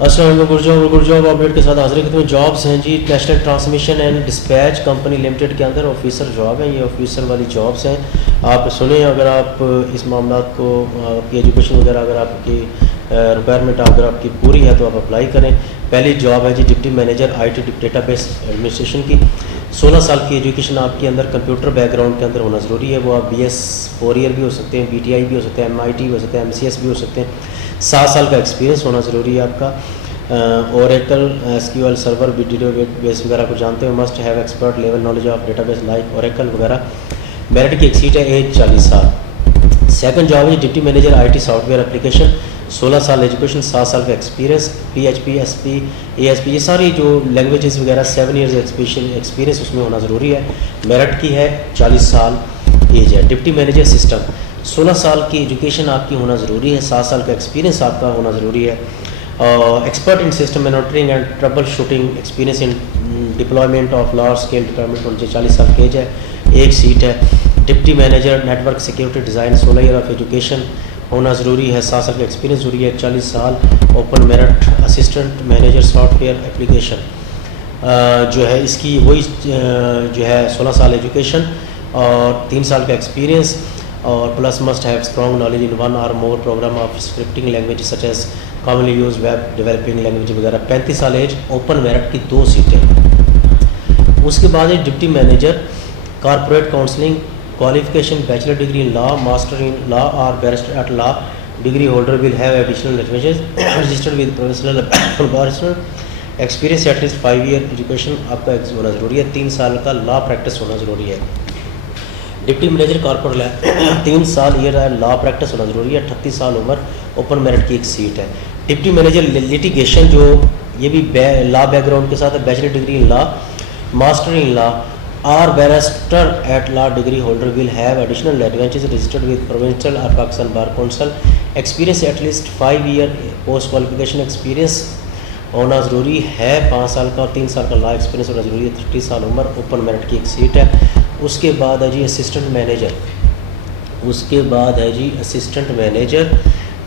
अस्सलाम वालेकुम गुरजॉब अपडेट के साथ हाजिर खिदमत में जॉब्स हैं जी। National Transmission and Dispatch Company Limited के अंदर ऑफिसर जॉब है। ये ऑफिसर वाली जॉब्स हैं। आप सुने, अगर आप इस मामला को, आपकी एजुकेशन वगैरह अगर आपकी रिक्वायरमेंट अगर आपकी पूरी है तो आप अप्लाई करें। पहली जॉब है जी deputy manager IT database administration की। 16 साल की एजुकेशन आपके अंदर कंप्यूटर बैकग्राउंड के अंदर होना ज़रूरी है। वो आप BS 4 ईयर भी हो सकते हैं, BTI भी हो सकते हैं, MIT भी हो सकते हैं, MCS भी हो सकते हैं। 7 साल का एक्सपीरियंस होना ज़रूरी है आपका। Oracle SQL server video base वगैरह को जानते हो। Must have expert level knowledge of database like Oracle वगैरह। मेरिट की एक सीट है, एज 40 साल। सेकंड जॉब है deputy manager IT software application. 16 साल एजुकेशन, 7 साल का एक्सपीरियंस। PHP SP ASP ये सारी जो लैंग्वेजेस वगैरह 7 ईयर्स एक्सपीरियंस उसमें होना ज़रूरी है। मेरिट की है 40 साल एज है। डिप्टी मैनेजर सिस्टम, 16 साल की एजुकेशन आपकी होना ज़रूरी है, 7 साल का एक्सपीरियंस आपका होना ज़रूरी है। Expert in system monitoring and trouble shooting, experience in deployment of large scale deployment होना चाहिए। 40 साल की एज है, एक सीट है। Deputy manager network security design, 16 year of education होना ज़रूरी है, 7 साल का एक्सपीरियंस ज़रूरी है, 40 साल। Open merit assistant manager software application जो है इसकी वही जो है 16 साल एजुकेशन और 3 साल का एक्सपीरियंस और plus must have strong knowledge in 1 और more program of scripting language such as commonly use web developing language वगैरह। 35 साल एज, ओपन मेरिट की 2 सीटें। उसके बाद है deputy manager corporate counselling, qualification bachelor degree in law, master in law और barrister at law degree holder will have additional languages registered with professional barrister experience at least 5 year education आपका होना ज़रूरी है, 3 साल का लॉ प्रैक्टिस होना ज़रूरी है। डिप्टी मैनेजर कॉर्पोरेट 3 साल ईयर लॉ प्रैक्टिस होना ज़रूरी है, 38 साल उम्र, ओपन मेरिट की एक सीट है। डिप्टी मैनेजर लिटिगेशन जो ये भी लॉ बैकग्राउंड के साथ है, bachelor degree in law, master in law और barrister at law degree holder will have additional languages registered with provincial और Pakistan bar council, experience at least 5 year post qualification experience होना ज़रूरी है, 5 साल का और 3 साल का लॉ एक्सपीरियंस होना ज़रूरी है, 30 साल उम्र, ओपन मेरिट की एक सीट है। उसके बाद है जी असिस्टेंट मैनेजर, उसके बाद है जी assistant manager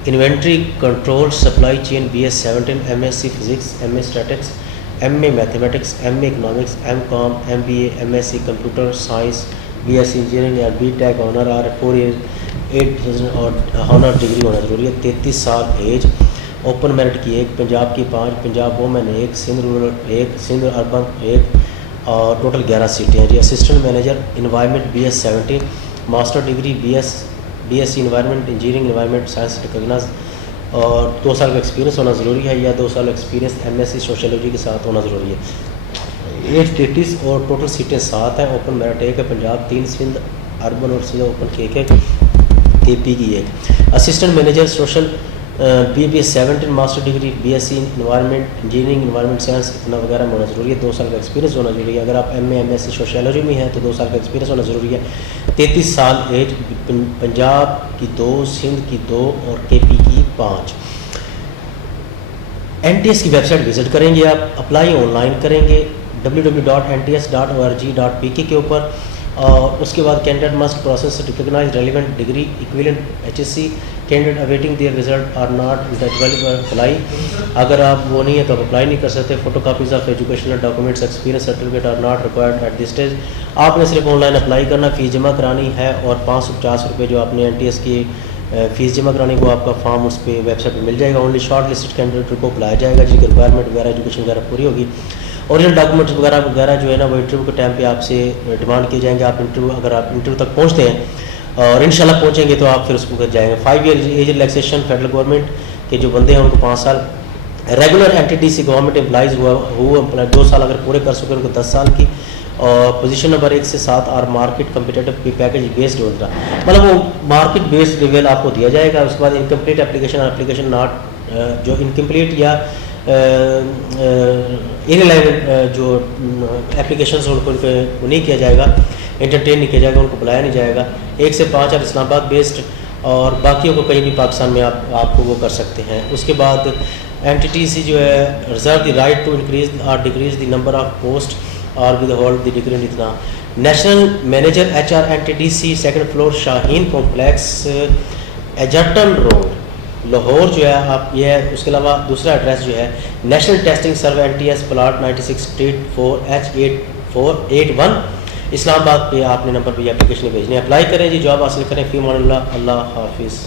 inventory control supply chain BS 17 MSc physics, MA statistics, MA mathematics, MA economics, MCOM, MBA, MSc computer science, BSc engineering या BTech ऑनर और 4 ईयर 8 और ऑनर डिग्री होना ज़रूरी है, 33 साल एज। ओपन मेरिट की एक, पंजाब की 5, Punjab women 1, Sindh rural 1, Sindh urban 1 और टोटल 11 सीटें हैं जी। Assistant manager environment BS 17, master degree BSc environment engineering environment science recognise और 2 साल का एक्सपीरियंस होना ज़रूरी है या 2 साल एक्सपीरियंस MSc सोशियोलॉजी के साथ होना ज़रूरी है। एज 33 और टोटल सीटें 7 हैं। ओपन मेरिट 1 है, पंजाब 3, सिंध अर्बन और सिंध ओपन की 1 है, KP की 1। Assistant manager social BBS 17, master degree BSc environment engineering environment science इतना वगैरह होना ज़रूरी है, 2 साल का एक्सपीरियंस होना ज़रूरी है। अगर आप MA MSc सोशियोलॉजी में हैं तो 2 साल का एक्सपीरियंस होना ज़रूरी है। 33 साल एज, पंजाब की 2, सिंध की 2 और KP की 5। NTS की वेबसाइट विज़िट करेंगे आप, अप्लाई ऑनलाइन करेंगे www.nts.org.pk के ऊपर और उसके बाद candidate must process recognise relevant degree equivalent HSC, candidate awaiting their result are not intelligible for apply. अगर आप वो नहीं है तो आप अप्लाई नहीं कर सकते। Photo copies of educational documents experience certificate are not required at this stage. आपने सिर्फ ऑनलाइन अप्लाई करना, फ़ीस जमा करानी है और 550 रुपये जो आपने NTS की फ़ीस जमा करानी वो आपका फॉर्म उस पर वेबसाइट पर मिल जाएगा। ओनली शॉर्ट लिस्टेड कैंडिडेट को बुलाया जाएगा जिनकी रिक्वायरमेंट वगैरह एजुकेशन वगैरह पूरी होगी। ओरिजिनल डॉक्यूमेंट्स वगैरह जो है ना वो इंटरव्यू के टाइम पे आपसे डिमांड किए जाएंगे। आप इंटरव्यू अगर आप इंटरव्यू तक पहुंचते हैं और इंशाल्लाह पहुंचेंगे तो आप फिर उसको कर जाएंगे। 5 year age relaxation, federal government के जो बंदे हैं उनको 5 साल, रेगुलर NTDC गवर्नमेंट एम्प्लॉइज़ हुआ 2 साल अगर पूरे कर सके उनको 10 साल की, और पोजीशन नंबर 1 से 7 और मार्केट कम्पिटेटिव पैकेज बेस्ड होगा, मतलब वो मार्केट बेस्ड लेवल आपको दिया जाएगा। उसके बाद इनकम्प्लीट एप्लीकेशन नॉट जो इनकम्प्लीट या इनलाइन जो एप्लीकेशन उनको नहीं किया जाएगा, एंटरटेन नहीं किया जाएगा, उनको बुलाया नहीं जाएगा। 1 से 5 और इस्लामाबाद बेस्ड और बाकियों को कहीं भी पाकिस्तान में आपको वो कर सकते हैं। उसके बाद NTDC जो है reserve the right to increase और decrease the number of post और विद होल्ड द डिग्री इतना। National manager HR NTDC 2nd floor Shaheen Complex Egerton Road Lahore जो है आप ये है। उसके अलावा दूसरा एड्रेस जो है नेशनल टेस्टिंग सर्वे NTS plot 96 street 4H8481 Islamabad पे आपने नंबर पे एप्लीकेशन भेजनी है। अप्लाई करें जी, जॉब हासिल करें। फ़ी अमान अल्लाह, अल्लाह हाफिज़।